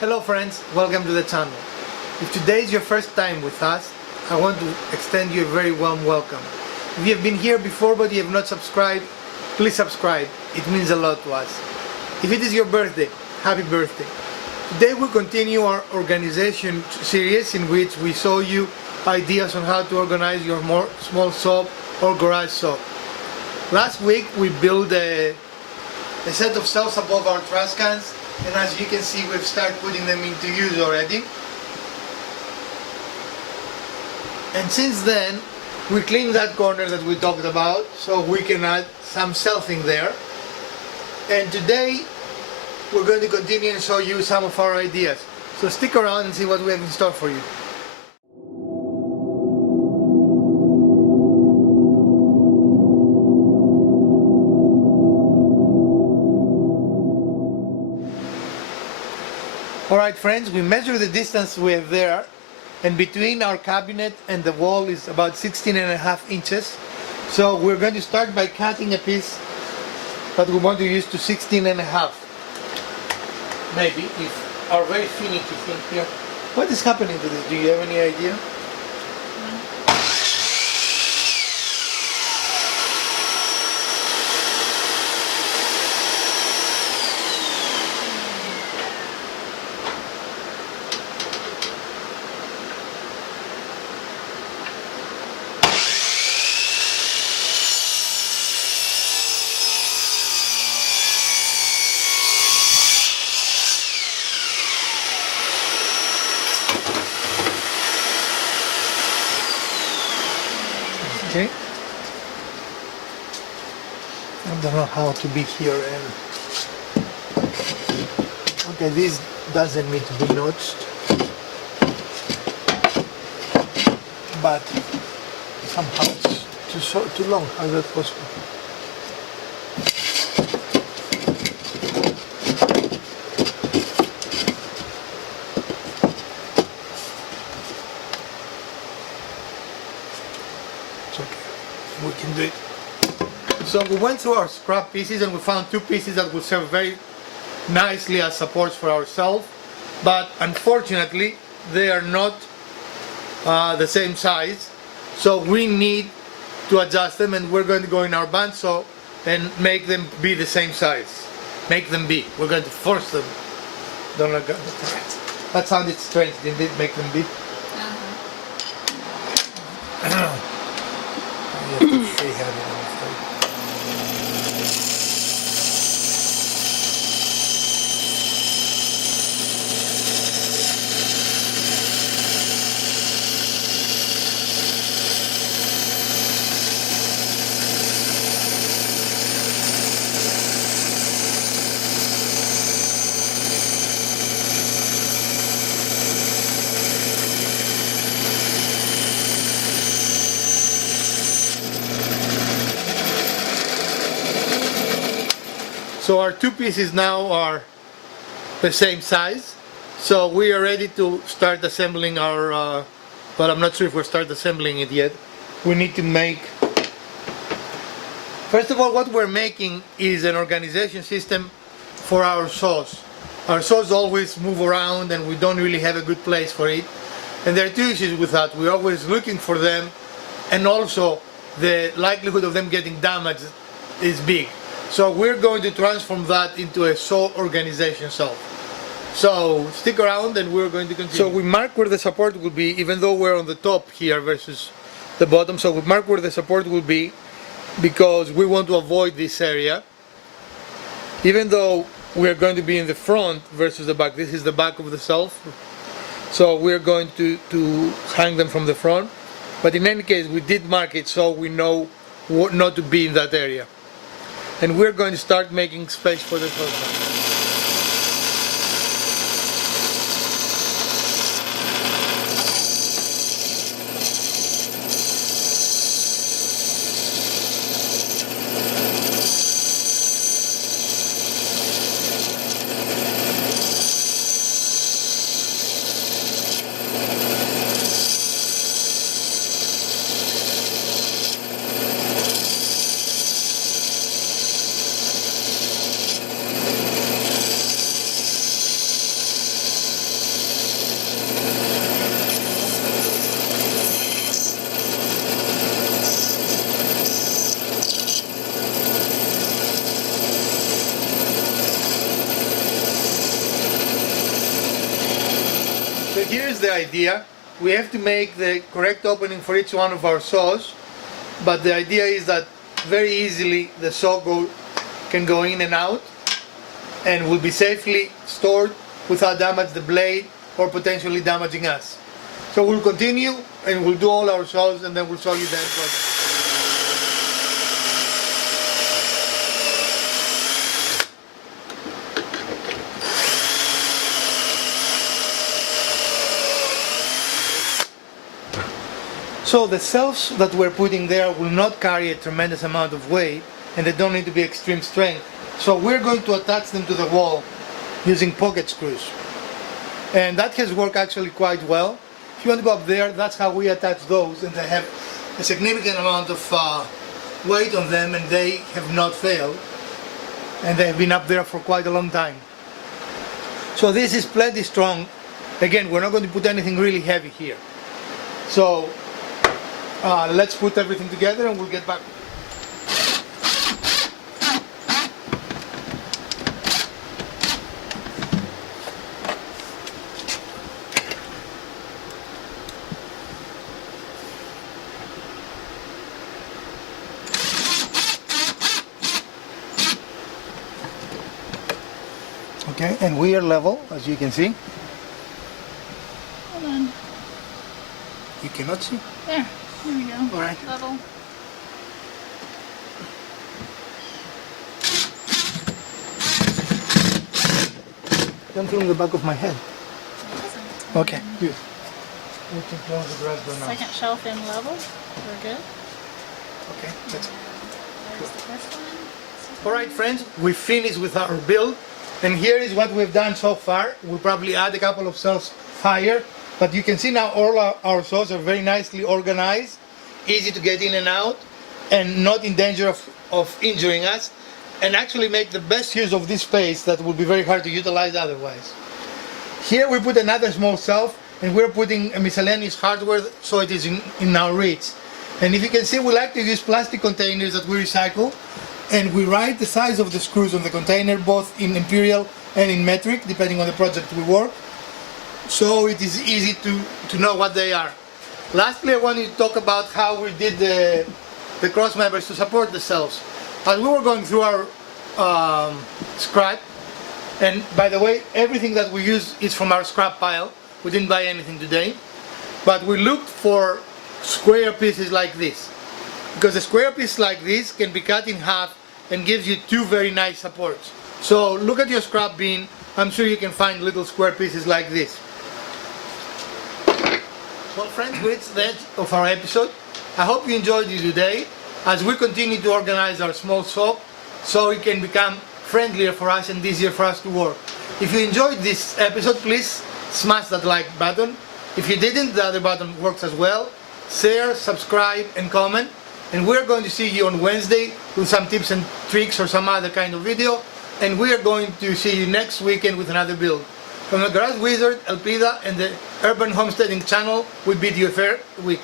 Hello friends, welcome to the channel. If today is your first time with us, I want to extend you a very warm welcome. If you have been here before but you have not subscribed, please subscribe. It means a lot to us. If it is your birthday, happy birthday. Today we'll continue our organization series in which we show you ideas on how to organize your more small shop or garage shop. Last week we built a set of shelves above our trash cans, and as you can see we've started putting them into use already. And since then we cleaned that corner that we talked about so we can add some shelving there. And today we're going to continue and show you some of our ideas. So stick around and see what we have in store for you. Alright friends, we measure the distance we have there, and between our cabinet and the wall is about 16.5 inches. So we're going to start by cutting a piece that we want to use to 16.5. Maybe, if our very finicky thing here. What is happening to this? Do you have any idea? Okay. I don't know how to be here and okay, this doesn't need to be notched, but somehow it's too long. How is that possible? We can do it. So we went through our scrap pieces and we found two pieces that will serve very nicely as supports for ourselves, but unfortunately they are not the same size, so we need to adjust them, and we're going to go in our bandsaw and make them be the same size. Make them be. We're going to force them. Don't look at that. Sounded strange, didn't it? Make them be. So our two pieces now are the same size, so we are ready to start assembling our, but I'm not sure if we'll start assembling it yet. We need to make, first of all, what we're making is an organization system for our saws. Our saws always move around and we don't really have a good place for it, and there are two issues with that. We're always looking for them, and also the likelihood of them getting damaged is big. So we're going to transform that into a saw organization shelf. So stick around and we're going to continue. So we mark where the support will be, even though we're on the top here versus the bottom. So we mark where the support will be because we want to avoid this area. Even though we're going to be in the front versus the back. This is the back of the shelf. So we're going to hang them from the front. But in any case, we did mark it so we know what not to be in that area. And we're going to start making space for the first one. So here's the idea. We have to make the correct opening for each one of our saws, but the idea is that very easily the saw can go in and out and will be safely stored without damage the blade or potentially damaging us. So we'll continue and we'll do all our saws and then we'll show you the end product. So the cells that we're putting there will not carry a tremendous amount of weight and they don't need to be extreme strength. So we're going to attach them to the wall using pocket screws. And that has worked actually quite well. If you want to go up there, that's how we attach those, and they have a significant amount of weight on them and they have not failed. And they have been up there for quite a long time. So this is plenty strong. Again, we're not going to put anything really heavy here. So let's put everything together and we'll get back. Okay, and we are level, as you can see. Hold on. You cannot see? There. Here we go. All right. Level. Don't feel in the back of my head. It doesn't. Okay, good. We can close the garage door now. Second shelf in level. We're good. Okay, that's it. There's the first one. All right, friends, we finished with our build, and here is what we've done so far. We'll probably add a couple of cells higher, but you can see now all our saws are very nicely organized, easy to get in and out, and not in danger of injuring us, and actually make the best use of this space that will be very hard to utilize otherwise. Here we put another small shelf, and we're putting a miscellaneous hardware so it is in our reach. And if you can see, we like to use plastic containers that we recycle, and we write the size of the screws on the container both in imperial and in metric, depending on the project we work, so it is easy to know what they are. Lastly, I want to talk about how we did the cross members to support the cells. As we were going through our scrap, and by the way, everything that we use is from our scrap pile. We didn't buy anything today, but we looked for square pieces like this, because a square piece like this can be cut in half and gives you two very nice supports. So look at your scrap bin. I'm sure you can find little square pieces like this. Well, friends, we reached the end of our episode. I hope you enjoyed it today as we continue to organize our small shop so it can become friendlier for us and easier for us to work. If you enjoyed this episode, please smash that like button. If you didn't, the other button works as well. Share, subscribe, and comment. And we're going to see you on Wednesday with some tips and tricks or some other kind of video. And we are going to see you next weekend with another build. From the Garage Wizard, Elpida, and the Urban Homesteading channel, we bid you a fair week.